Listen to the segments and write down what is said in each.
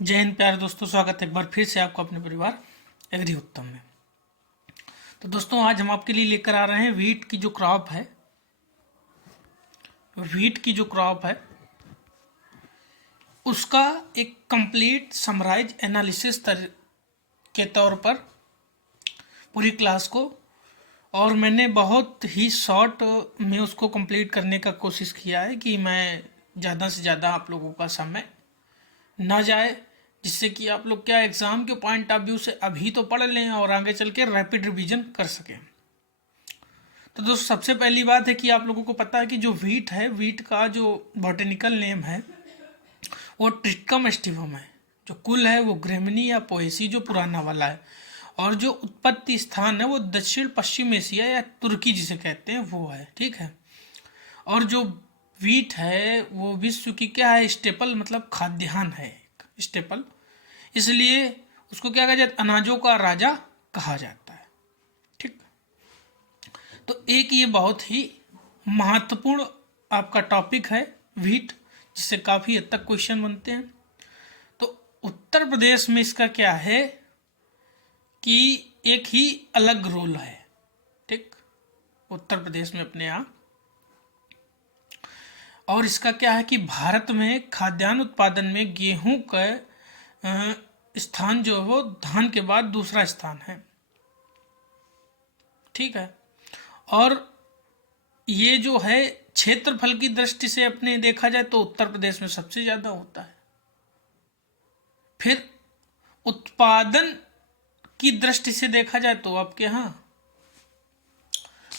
जय हिंद प्यारे दोस्तों, स्वागत है एक बार फिर से आपको अपने परिवार एग्री उत्तम में। तो दोस्तों, आज हम आपके लिए लेकर आ रहे हैं वीट की जो क्रॉप है उसका एक कंप्लीट समराइज एनालिसिस के तौर पर पूरी क्लास को, और मैंने बहुत ही शॉर्ट में उसको कंप्लीट करने का कोशिश किया है कि मैं ज़्यादा से ज़्यादा आप लोगों का समय ना जाए, जिससे कि आप लोग क्या एग्ज़ाम के पॉइंट ऑफ व्यू से अभी तो पढ़ लें और आगे चल के रैपिड रिवीजन कर सकें। तो दोस्तों, सबसे पहली बात है कि आप लोगों को पता है कि जो वीट है, वीट का जो बॉटेनिकल नेम है वो ट्रिटिकम एस्टिवम है। जो कुल है वो ग्रेमिनी या पोएसी जो पुराना वाला है, और जो उत्पत्ति स्थान है वो दक्षिण पश्चिम एशिया या तुर्की जिसे कहते हैं वो है। ठीक है। और जो वीट है वो विश्व की क्या है, स्टेपल मतलब खाद्यान्न है, स्टेपल, इसलिए उसको क्या कहा जाता है, अनाजों का राजा कहा जाता है। ठीक। तो एक ये बहुत ही महत्वपूर्ण आपका टॉपिक है वीट, जिससे काफ़ी हद तक क्वेश्चन बनते हैं। तो उत्तर प्रदेश में इसका क्या है कि एक ही अलग रोल है। ठीक। उत्तर प्रदेश में अपने यहाँ, और इसका क्या है कि भारत में खाद्यान्न उत्पादन में गेहूं का स्थान जो है वो धान के बाद दूसरा स्थान है। ठीक है। और ये जो है क्षेत्रफल की दृष्टि से अपने देखा जाए तो उत्तर प्रदेश में सबसे ज़्यादा होता है। फिर उत्पादन की दृष्टि से देखा जाए तो आपके यहाँ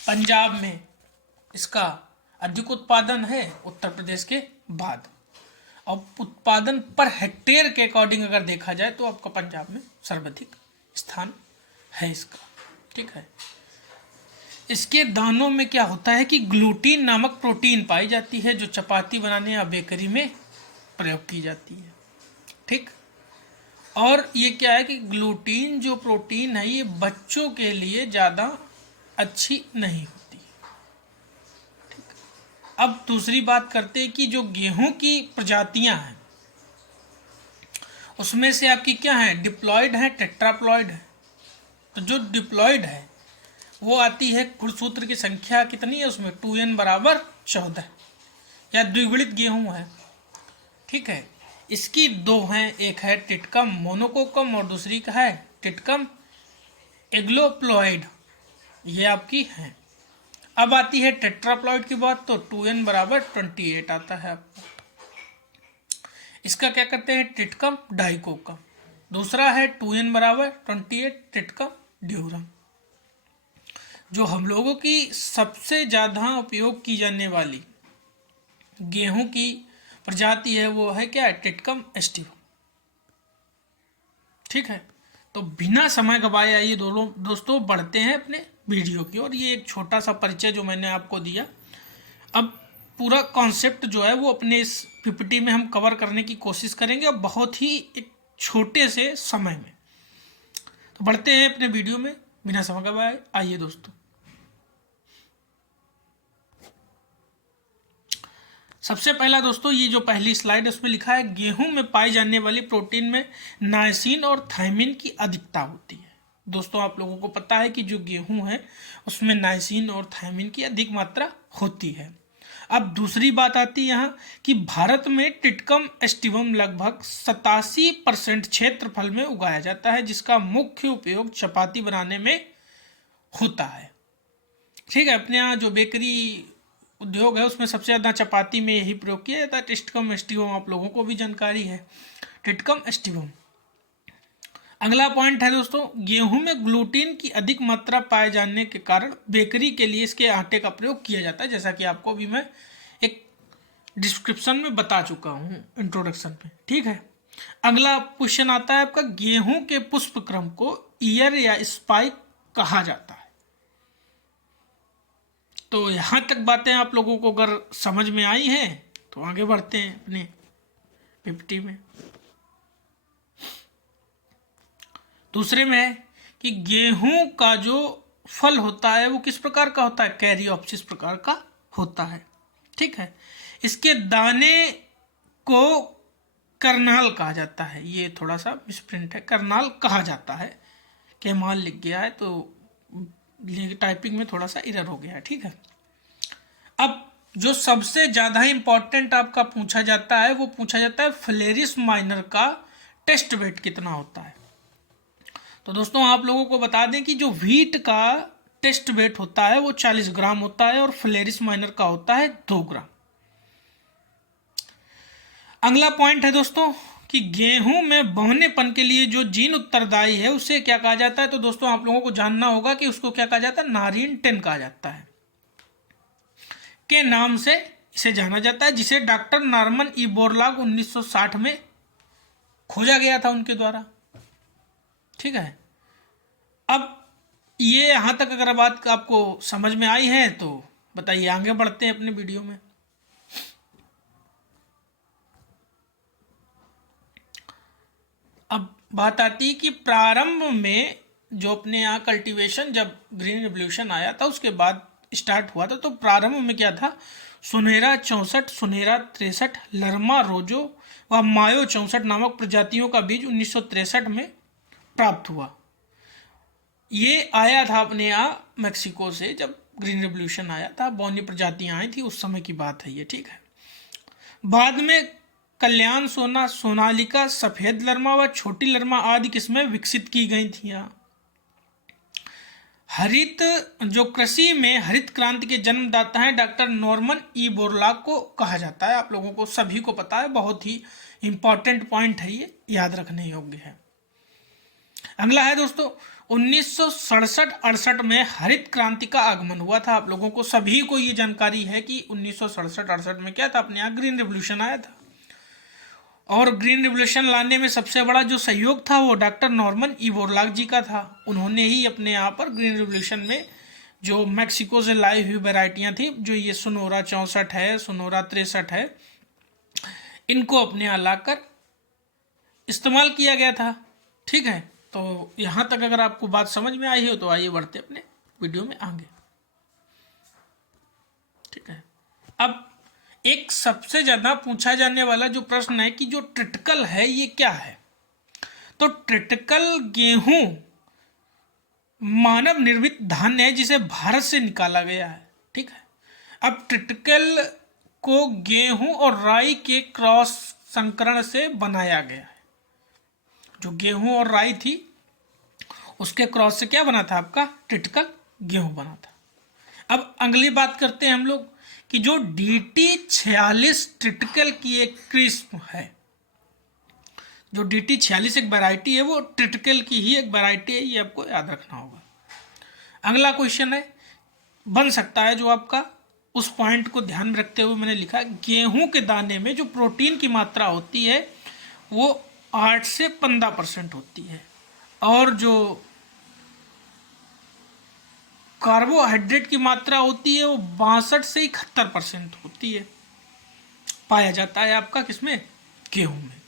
पंजाब में इसका अधिक उत्पादन है उत्तर प्रदेश के बाद। और उत्पादन पर हेक्टेयर के अकॉर्डिंग अगर देखा जाए तो आपका पंजाब में सर्वाधिक स्थान है इसका। ठीक है। इसके दानों में क्या होता है कि ग्लूटीन नामक प्रोटीन पाई जाती है, जो चपाती बनाने या बेकरी में प्रयोग की जाती है। ठीक। और ये क्या है कि ग्लूटीन जो प्रोटीन है ये बच्चों के लिए ज़्यादा अच्छी नहीं होती। ठीक। अब दूसरी बात करते हैं कि जो गेहूं की प्रजातियां हैं उसमें से आपकी क्या है, डिप्लॉयड है, टेट्राप्लॉयड है। तो जो डिप्लॉयड है वो आती है, गुणसूत्र की संख्या कितनी है उसमें, 2n बराबर 14 या द्विगुणित गेहूं है। ठीक है। इसकी दो हैं, एक है टिटकम मोनोकोकम और दूसरी का है टिटकम एग्लोप्लॉयड, ये आपकी है। अब आती है टेट्राप्लॉयड की बात, तो 2n बराबर 28 आता है आपको। इसका क्या करते हैं, टिटकम डाइकोकम। दूसरा है 2n बराबर 28 टिटकम ड्यूरम। जो हम लोगों की सबसे ज़्यादा उपयोग की जाने वाली गेहूं की प्रजाति है वो है क्या, टिटकम एस्टिवम। ठीक है। तो बिना समय गवाए आइए दोस्तों बढ़ते हैं अपने वीडियो की और ये एक छोटा सा परिचय जो मैंने आपको दिया, अब पूरा कॉन्सेप्ट जो है वो अपने इस पीपीटी में हम कवर करने की कोशिश करेंगे, और बहुत ही एक छोटे से समय में। तो बढ़ते हैं अपने वीडियो में बिना समय गवाए, आइए दोस्तों। सबसे पहला दोस्तों, ये जो पहली स्लाइड है उसमें लिखा है गेहूं में पाई जाने वाली प्रोटीन में नाइसिन और थायमिन की अधिकता होती है। दोस्तों, आप लोगों को पता है कि जो गेहूं है उसमें नाइसिन और थायमिन की अधिक मात्रा होती है। अब दूसरी बात आती है यहाँ कि भारत में टिटकम एस्टिवम लगभग 87% क्षेत्रफल में उगाया जाता है, जिसका मुख्य उपयोग चपाती बनाने में होता है। ठीक है। अपने यहाँ जो बेकरी उद्योग है उसमें सबसे ज़्यादा चपाती में यही प्रयोग किया जाता है। टिटकम एस्टिवम आप लोगों को भी जानकारी है, टिटकम एस्टिवम। अगला पॉइंट है दोस्तों, गेहूं में ग्लूटीन की अधिक मात्रा पाए जाने के कारण बेकरी के लिए इसके आटे का प्रयोग किया जाता है, जैसा कि आपको भी मैं एक डिस्क्रिप्शन में बता चुका हूं इंट्रोडक्शन में। ठीक है। अगला क्वेश्चन आता है आपका, गेहूं के पुष्प क्रम को ईयर या स्पाइक कहा जाता है। तो यहाँ तक बातें आप लोगों को अगर समझ में आई हैं तो आगे बढ़ते हैं अपने पीपीटी में। दूसरे में है कि गेहूं का जो फल होता है वो किस प्रकार का होता है, कैरियोप्सिस प्रकार का होता है। ठीक है। इसके दाने को करनाल कहा जाता है। ये थोड़ा सा मिसप्रिंट है, करनाल कहा जाता है, केमाल लिख गया है तो टाइपिंग में थोड़ा सा एरर हो गया है, ठीक है। अब जो सबसे ज़्यादा इंपॉर्टेंट आपका पूछा जाता है वो पूछा जाता है फ्लेरिस माइनर का टेस्ट वेट कितना होता है। तो दोस्तों आप लोगों को बता दें कि जो व्हीट का टेस्ट वेट होता है वो 40 ग्राम होता है और फ्लेरिस माइनर का होता है 2 ग्राम। अगला पॉइंट है दोस्तों कि गेहूं में बौनेपन के लिए जो जीन उत्तरदायी है उसे क्या कहा जाता है। तो दोस्तों आप लोगों को जानना होगा कि उसको क्या कहा जाता है, नारिन 10 कहा जाता है, के नाम से इसे जाना जाता है, जिसे डॉक्टर नॉर्मन ई बोरलॉग 1960 में खोजा गया था उनके द्वारा, ठीक है। अब ये यहाँ तक अगर बात आपको समझ में आई है तो बताइए, आगे बढ़ते हैं अपने वीडियो में। अब बात आती है कि प्रारंभ में जो अपने यहाँ कल्टीवेशन जब ग्रीन रिवॉल्यूशन आया था उसके बाद स्टार्ट हुआ था, तो प्रारंभ में क्या था, सुनहरा 64, सुनहरा 63, लरमा रोजो व मायो 64 नामक प्रजातियों का बीज 1963 में प्राप्त हुआ। ये आया था अपने यहाँ मैक्सिको से, जब ग्रीन रिवॉल्यूशन आया था, बौनी प्रजातियां आई थी, उस समय की बात है ये, ठीक है। बाद में कल्याण सोना, सोनालिका, सफेद लरमा व छोटी लरमा आदि किस्में विकसित की गई थी। हरित जो कृषि में हरित क्रांति के जन्मदाता हैं डॉक्टर नॉर्मन ई बोरलॉग को कहा जाता है। आप लोगों को सभी को पता है, बहुत ही इंपॉर्टेंट पॉइंट है, ये याद रखने योग्य है। अगला है दोस्तों 1967-68 में हरित क्रांति का आगमन हुआ था। आप लोगों को सभी को ये जानकारी है कि 1967-68 में क्या था, अपने यहाँ ग्रीन रिवॉल्यूशन आया था, और ग्रीन रिवॉल्यूशन लाने में सबसे बड़ा जो सहयोग था वो डॉक्टर नॉर्मन ई बोरलॉग जी का था। उन्होंने ही अपने यहाँ पर ग्रीन रिवॉल्यूशन में जो मैक्सिको से लाई हुई वैरायटियाँ थी, जो ये सोनोरा 64 है, सोनोरा 63 है, इनको अपने यहाँ लाकर इस्तेमाल किया गया था, ठीक है। तो यहाँ तक अगर आपको बात समझ में आई हो तो आइए बढ़ते अपने वीडियो में आगे, ठीक है। अब एक सबसे ज़्यादा पूछा जाने वाला जो प्रश्न है कि जो ट्रिटिकल है ये क्या है। तो ट्रिटिकल गेहूं मानव निर्मित धान्य है जिसे भारत से निकाला गया है, ठीक है। अब ट्रिटिकल को गेहूं और राई के क्रॉस संकरण से बनाया गया है। जो गेहूं और राई थी उसके क्रॉस से क्या बना था, आपका ट्रिटिकल गेहूं बना था। अब अगली बात करते हैं हम लोग कि जो DT 46 ट्रिटिकल की एक किस्म है, जो DT 46 एक वैरायटी है, वो ट्रिटिकल की ही एक वैरायटी है, ये आपको याद रखना होगा। अगला क्वेश्चन है, बन सकता है जो आपका, उस पॉइंट को ध्यान में रखते हुए मैंने लिखा, गेहूं के दाने में जो प्रोटीन की मात्रा होती है वो 8 से 15% होती है, और जो कार्बोहाइड्रेट की मात्रा होती है वो 62 से 71% होती है, पाया जाता है आपका किसमें, गेहूं में।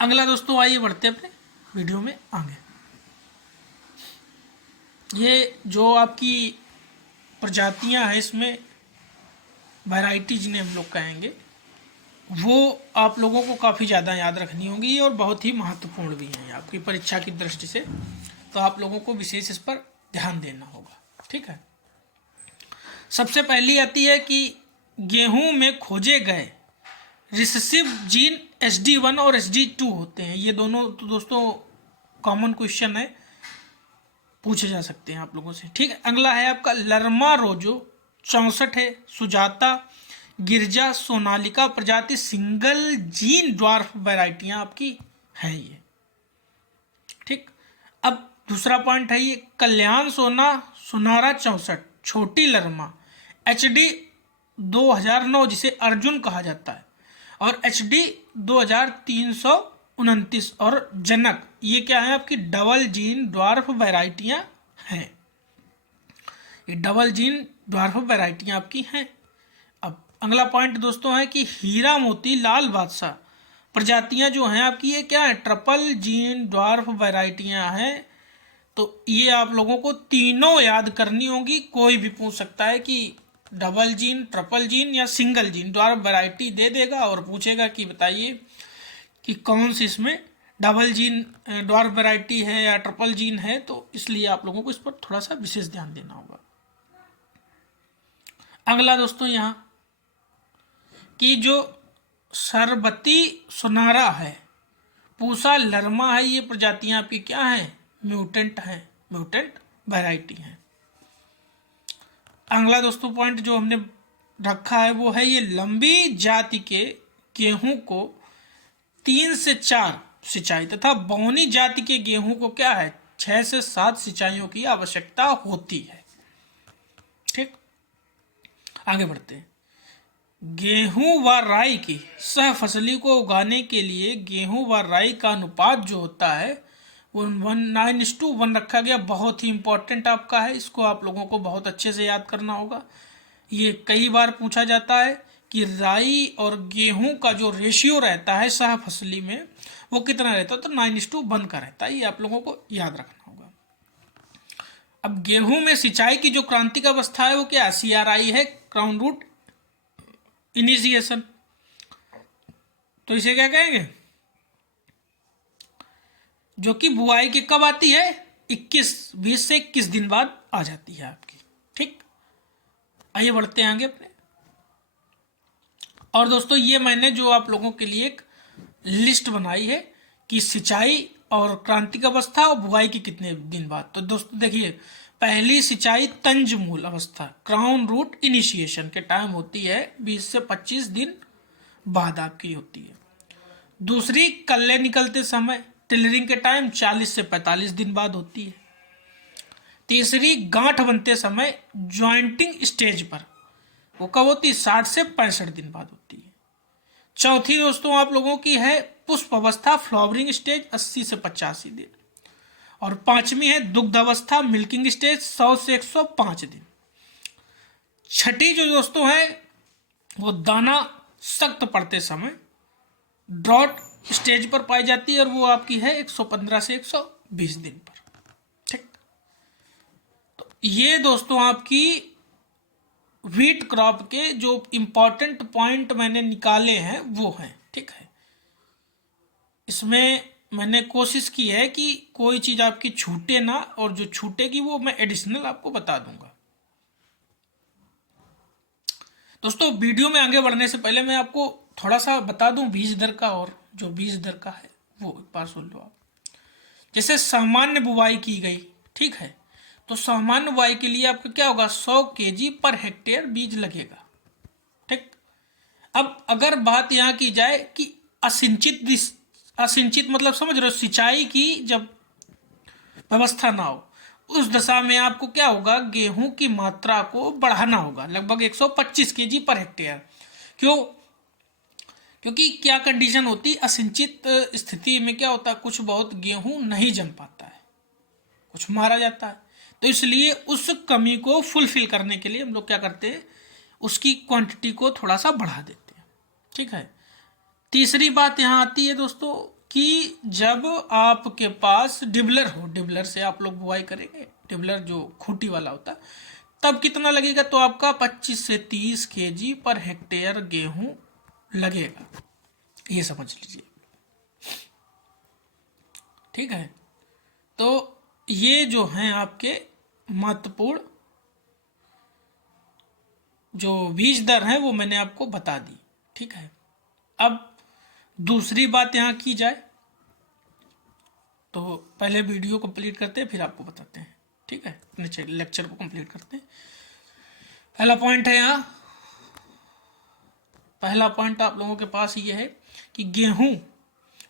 अगला दोस्तों आइए बढ़ते अपने वीडियो में आगे। ये जो आपकी प्रजातियां हैं इसमें वैरायटी जिन्हें हम लोग कहेंगे, वो आप लोगों को काफ़ी ज़्यादा याद रखनी होगी और बहुत ही महत्वपूर्ण भी हैं आपकी परीक्षा की दृष्टि से, तो आप लोगों को विशेष इस पर ध्यान देना होगा, ठीक है। सबसे पहली आती है कि गेहूं में खोजे गए रिसेसिव जीन SD1 और SD2 होते हैं। ये दोनों तो दोस्तों कॉमन क्वेश्चन है, पूछे जा सकते हैं आप लोगों से, ठीक है। अगला है आपका लरमा रोजो 64 है, सुजाता, गिरजा, सोनालिका प्रजाति सिंगल जीन ड्वार्फ वैरायटियां आपकी हैं ये, ठीक। अब दूसरा पॉइंट है ये कल्याण सोना, सुनहरा 64, छोटी लरमा, HD 2009 जिसे अर्जुन कहा जाता है, और HD 2329 और जनक, ये क्या है आपकी डबल जीन ड्वार्फ वैरायटियां हैं। ये डबल जीन ड्वार्फ वैरायटियां आपकी हैं। अब अगला पॉइंट दोस्तों है कि हीरा मोती, लाल बादशाह प्रजातियां जो हैं आपकी, ये क्या है, ट्रिपल जीन ड्वार्फ वैरायटियां हैं। तो ये आप लोगों को तीनों याद करनी होगी, कोई भी पूछ सकता है कि डबल जीन, ट्रिपल जीन या सिंगल जीन ड्वार्फ वैरायटी दे देगा और पूछेगा कि बताइए कि कौन सी इसमें डबल जीन ड्वार्फ वैरायटी है या ट्रिपल जीन है। तो इसलिए आप लोगों को इस पर थोड़ा सा विशेष ध्यान देना होगा। अगला दोस्तों यहाँ कि जो सरबती सुनहरा है, पूसा लरमा है, ये प्रजातियां आपकी क्या हैं? म्यूटेंट हैं, म्यूटेंट वैरायटी हैं। अगला दोस्तों पॉइंट जो हमने रखा है वो है ये लंबी जाति के गेहूं को 3 से 4 सिंचाई तथा बौनी जाति के गेहूं को क्या है 6 से 7 सिंचाइयों की आवश्यकता होती है। ठीक, आगे बढ़ते हैं। गेहूं व राई की सह फसली को उगाने के लिए गेहूं व राई का अनुपात जो होता है वो 9:1 रखा गया। बहुत ही इंपॉर्टेंट आपका है, इसको आप लोगों को बहुत अच्छे से याद करना होगा। ये कई बार पूछा जाता है कि राई और गेहूं का जो रेशियो रहता है सह फसली में वो कितना रहता है, तो 9:1 का रहता है। ये आप लोगों को याद रखना होगा। अब गेहूं में सिंचाई की जो क्रांतिक अवस्था है वो क्या CRI है, क्राउन रूट इनिशिएशन। तो इसे क्या कहेंगे, जो कि बुआई की कब आती है 20 से 21 दिन बाद आ जाती है आपकी। ठीक, आइए बढ़ते हैं आगे अपने। और दोस्तों ये मैंने जो आप लोगों के लिए एक लिस्ट बनाई है कि सिंचाई और क्रांतिक अवस्था और बुआई की कितने दिन बाद। तो दोस्तों देखिए, पहली सिंचाई तंज मूल अवस्था क्राउन रूट इनिशिएशन के टाइम होती है, 20 से 25 दिन बाद आपकी होती है। दूसरी कल्ले निकलते समय टिलरिंग के टाइम 40 से 45 दिन बाद होती है। तीसरी गांठ बनते समय ज्वाइंटिंग स्टेज पर, वो कब होती है 60 से 65 दिन बाद होती है। चौथी दोस्तों आप लोगों की है पुष्प अवस्था फ्लावरिंग स्टेज 80 से 85 दिन। और पांचवी है दुग्ध अवस्था मिल्किंग स्टेज 100 से 105 दिन। छठी जो दोस्तों है वो दाना सख्त पड़ते समय ड्रॉट स्टेज पर पाई जाती है और वो आपकी है 115 से 120 दिन पर। ठीक, तो ये दोस्तों आपकी व्हीट क्रॉप के जो इंपॉर्टेंट पॉइंट मैंने निकाले हैं वो हैं। ठीक है, इसमें मैंने कोशिश की है कि कोई चीज़ आपकी छूटे ना, और जो छूटेगी वो मैं एडिशनल आपको बता दूंगा। दोस्तों वीडियो में आगे बढ़ने से पहले मैं आपको थोड़ा सा बता दूं बीज दर का, और जो बीज दर का है वो एक बार सुन लो आप। जैसे सामान्य बुवाई की गई, ठीक है, तो सामान्य बुवाई के लिए आपका क्या होगा 100 kg पर हेक्टेयर बीज लगेगा। ठीक, अब अगर बात यहाँ की जाए कि असिंचित मतलब समझ रहे हो, सिंचाई की जब व्यवस्था ना हो उस दशा में आपको क्या होगा गेहूं की मात्रा को बढ़ाना होगा लगभग 125 kg पर हेक्टेयर। क्यों? क्योंकि क्या कंडीशन होती, असिंचित स्थिति में क्या होता है कुछ बहुत गेहूं नहीं जम पाता है, कुछ मारा जाता है। तो इसलिए उस कमी को फुलफिल करने के लिए हम लोग क्या करते हैं, उसकी क्वांटिटी को थोड़ा सा बढ़ा देते हैं। ठीक है, तीसरी बात यहाँ आती है दोस्तों कि जब आपके पास डिबलर हो, डिबलर से आप लोग बुआई करेंगे, डिबलर जो खूंटी वाला होता है, तब कितना लगेगा, तो आपका 25 से 30 kg पर हेक्टेयर गेहूं लगेगा, ये समझ लीजिए। ठीक है, तो ये जो हैं आपके महत्वपूर्ण जो बीज दर है वो मैंने आपको बता दी। ठीक है, अब दूसरी बात यहाँ की जाए तो पहले वीडियो कंप्लीट करते हैं फिर आपको बताते हैं। ठीक है, अपने लेक्चर को कंप्लीट करते हैं। पहला पॉइंट है यहाँ, पहला पॉइंट आप लोगों के पास ये है कि गेहूं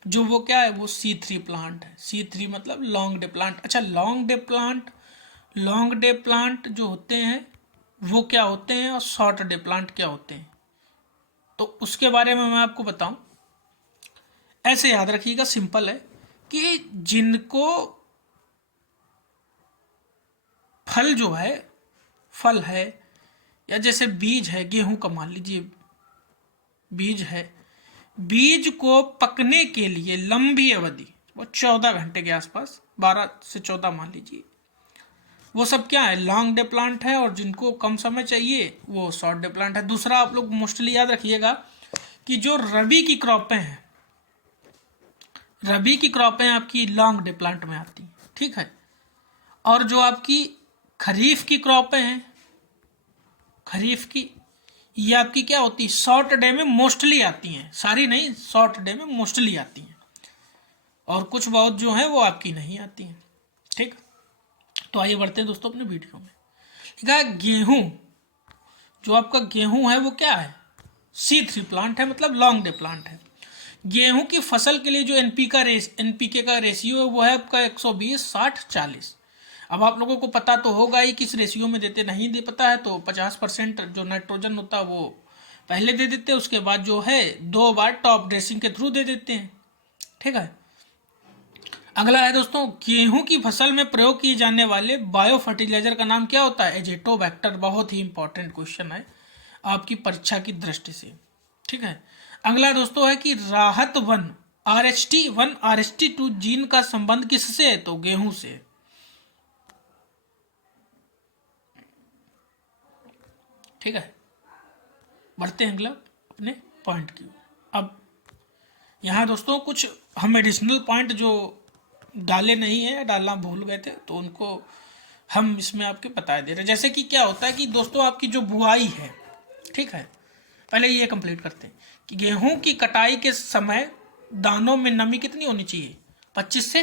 जो वो क्या है वो C3 प्लांट है। C3 मतलब लॉन्ग डे प्लांट। अच्छा, लॉन्ग डे प्लांट जो होते हैं वो क्या होते हैं और शॉर्ट डे प्लांट क्या होते हैं, तो उसके बारे में मैं आपको बताऊं। ऐसे याद रखिएगा, सिंपल है कि जिनको फल जो है, फल है या जैसे बीज है, गेहूं का मान लीजिए बीज है, बीज को पकने के लिए लंबी अवधि वो 14 घंटे के आसपास, 12 से 14 मान लीजिए, वो सब क्या है, लॉन्ग डे प्लांट है, और जिनको कम समय चाहिए वो शॉर्ट डे प्लांट है। दूसरा आप लोग मोस्टली याद रखिएगा कि जो रबी की क्रॉपें हैं, रबी की क्रॉपें आपकी लॉन्ग डे प्लांट में आती हैं, ठीक है। और जो आपकी खरीफ की क्रॉपें हैं, खरीफ की, ये आपकी क्या होती है, शॉर्ट डे में मोस्टली आती हैं, सारी नहीं, शॉर्ट डे में मोस्टली आती हैं, और कुछ बहुत जो है वो आपकी नहीं आती हैं, ठीक। तो आइए बढ़ते हैं दोस्तों अपने वीडियो में। देखा, गेहूं, जो आपका गेहूं है वो क्या है, C3 प्लांट है, मतलब लॉन्ग डे प्लांट है। गेहूं की फसल के लिए जो एनपीके का रेशियो है वो है आपका 120 60 40। अब आप लोगों को पता तो होगा ही किस रेशियो में देते, नहीं दे पता है तो 50% जो नाइट्रोजन होता है वो पहले दे देते हैं, उसके बाद जो है 2 बार टॉप ड्रेसिंग के थ्रू दे देते हैं, ठीक है। अगला है दोस्तों, गेहूं की फसल में प्रयोग किए जाने वाले बायो फर्टिलाइजर का नाम क्या होता है, एजेटोबैक्टर। बहुत ही इंपॉर्टेंट क्वेश्चन है आपकी परीक्षा की दृष्टि से, ठीक है। अगला दोस्तों है कि राहत वन RH1 RH2 जीन का संबंध किससे है, तो गेहूं से, ठीक है। बढ़ते हैं अगला अपने पॉइंट की। अब यहाँ दोस्तों कुछ हम एडिशनल पॉइंट जो डाले नहीं है, डालना भूल गए थे, तो उनको हम इसमें आपके बता दे रहे हैं। जैसे कि क्या होता है कि दोस्तों आपकी जो बुआई है, ठीक है, पहले ये कंप्लीट करते हैं कि गेहूं की कटाई के समय दानों में नमी कितनी होनी चाहिए, 25 से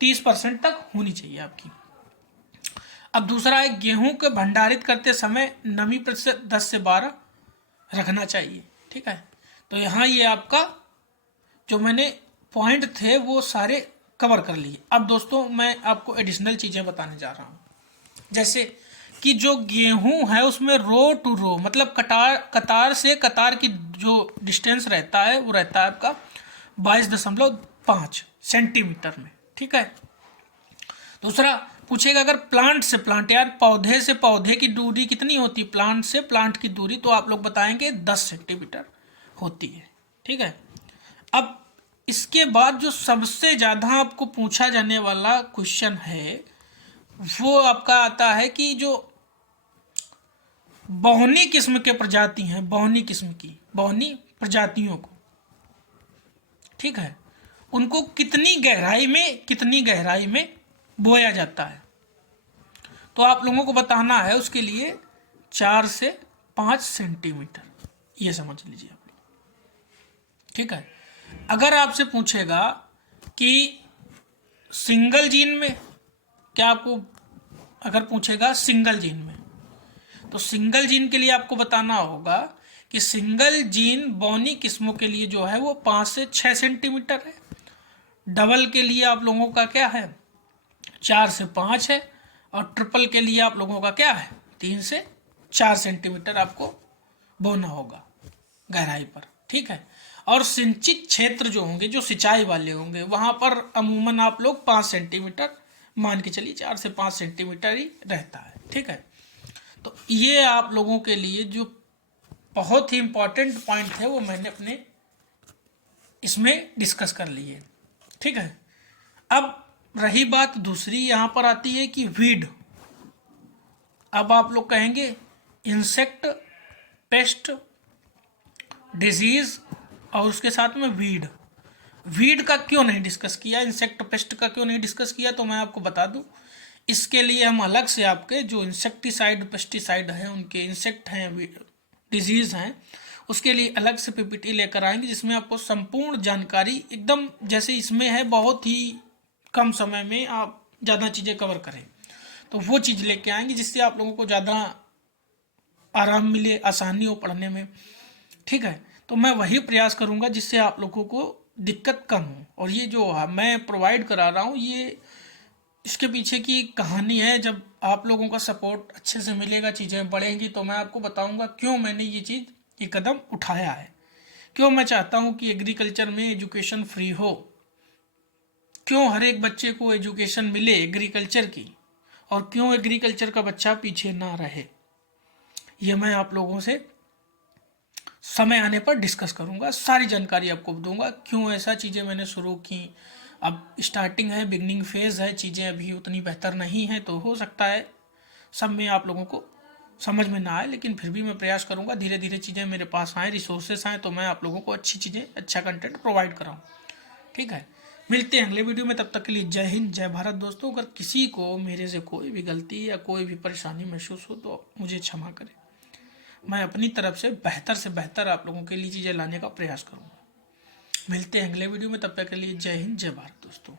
30% तक होनी चाहिए आपकी। अब दूसरा है, गेहूं के भंडारित करते समय नमी प्रतिशत 10 से 12 रखना चाहिए, ठीक है। तो यहाँ ये आपका जो मैंने पॉइंट थे वो सारे कवर कर लिए। अब दोस्तों मैं आपको एडिशनल चीज़ें बताने जा रहा हूँ, जैसे कि जो गेहूं है उसमें रो टू रो, मतलब कतार से कतार की जो डिस्टेंस रहता है वो रहता है आपका 22.5 सेंटीमीटर में, ठीक है। दूसरा पूछेगा अगर प्लांट से प्लांट, यार पौधे से पौधे की दूरी कितनी होती है, प्लांट से प्लांट की दूरी, तो आप लोग बताएंगे 10 सेंटीमीटर होती है, ठीक है। अब इसके बाद जो सबसे ज़्यादा आपको पूछा जाने वाला क्वेश्चन है वो आपका आता है कि जो बहुनी किस्म के प्रजाति हैं, बहुनी किस्म की, बहुनी प्रजातियों को, ठीक है, उनको कितनी गहराई में बोया जाता है, तो आप लोगों को बताना है उसके लिए 4 से 5 सेंटीमीटर, ये समझ लीजिए आप, ठीक है। अगर आपसे पूछेगा कि सिंगल जीन में, क्या आपको अगर पूछेगा सिंगल जीन में, तो सिंगल जीन के लिए आपको बताना होगा कि सिंगल जीन बौनी किस्मों के लिए जो है वो 5 से 6 सेंटीमीटर है, डबल के लिए आप लोगों का क्या है 4 से 5 है, और ट्रिपल के लिए आप लोगों का क्या है 3 से 4 सेंटीमीटर आपको बोना होगा गहराई पर, ठीक है। और सिंचित क्षेत्र जो होंगे, जो सिंचाई वाले होंगे, वहां पर अमूमन आप लोग 5 सेंटीमीटर मान के चलिए, 4 से 5 सेंटीमीटर ही रहता है, ठीक है। तो ये आप लोगों के लिए जो बहुत ही इंपॉर्टेंट पॉइंट है वो मैंने अपने इसमें डिस्कस कर लिए, ठीक है। अब रही बात दूसरी, यहां पर आती है कि वीड। अब आप लोग कहेंगे इंसेक्ट, पेस्ट, डिजीज और उसके साथ में वीड का क्यों नहीं डिस्कस किया, इंसेक्ट पेस्ट का क्यों नहीं डिस्कस किया, तो मैं आपको बता दूं, इसके लिए हम अलग से आपके जो इंसेक्टिसाइड पेस्टिसाइड हैं, उनके इंसेक्ट हैं, डिजीज हैं, उसके लिए अलग से पीपीटी लेकर आएंगे जिसमें आपको संपूर्ण जानकारी एकदम, जैसे इसमें है बहुत ही कम समय में आप ज़्यादा चीज़ें कवर करें, तो वो चीज़ लेके आएंगे जिससे आप लोगों को ज़्यादा आराम मिले, आसानी हो पढ़ने में, ठीक है। तो मैं वही प्रयास करूंगा जिससे आप लोगों को दिक्कत कम हो, और ये जो मैं प्रोवाइड करा रहा हूँ ये इसके पीछे की कहानी है। जब आप लोगों का सपोर्ट अच्छे से मिलेगा, चीज़ें बढ़ेंगी, तो मैं आपको बताऊंगा क्यों मैंने ये कदम उठाया है, क्यों मैं चाहता हूँ कि एग्रीकल्चर में एजुकेशन फ्री हो, क्यों हर एक बच्चे को एजुकेशन मिले एग्रीकल्चर की, और क्यों एग्रीकल्चर का बच्चा पीछे ना रहे। ये मैं आप लोगों से समय आने पर डिस्कस करूंगा, सारी जानकारी आपको दूंगा, क्यों ऐसा चीज़ें मैंने शुरू की। अब स्टार्टिंग है, बिगनिंग फेज है, चीज़ें अभी उतनी बेहतर नहीं है, तो हो सकता है सब में आप लोगों को समझ में ना आए, लेकिन फिर भी मैं प्रयास करूँगा धीरे धीरे चीज़ें मेरे पास आएँ, रिसोर्सेस आएँ, तो मैं आप लोगों को अच्छी चीज़ें, अच्छा कंटेंट प्रोवाइड कराऊँ। ठीक है, मिलते हैं अगले वीडियो में, तब तक के लिए जय हिंद जय भारत दोस्तों। अगर किसी को मेरे से कोई भी गलती या कोई भी परेशानी महसूस हो तो मुझे क्षमा करें, मैं अपनी तरफ से बेहतर आप लोगों के लिए चीज़ें लाने का प्रयास करूँगा। मिलते हैं अगले वीडियो में, तब तक के लिए जय हिंद जय भारत दोस्तों।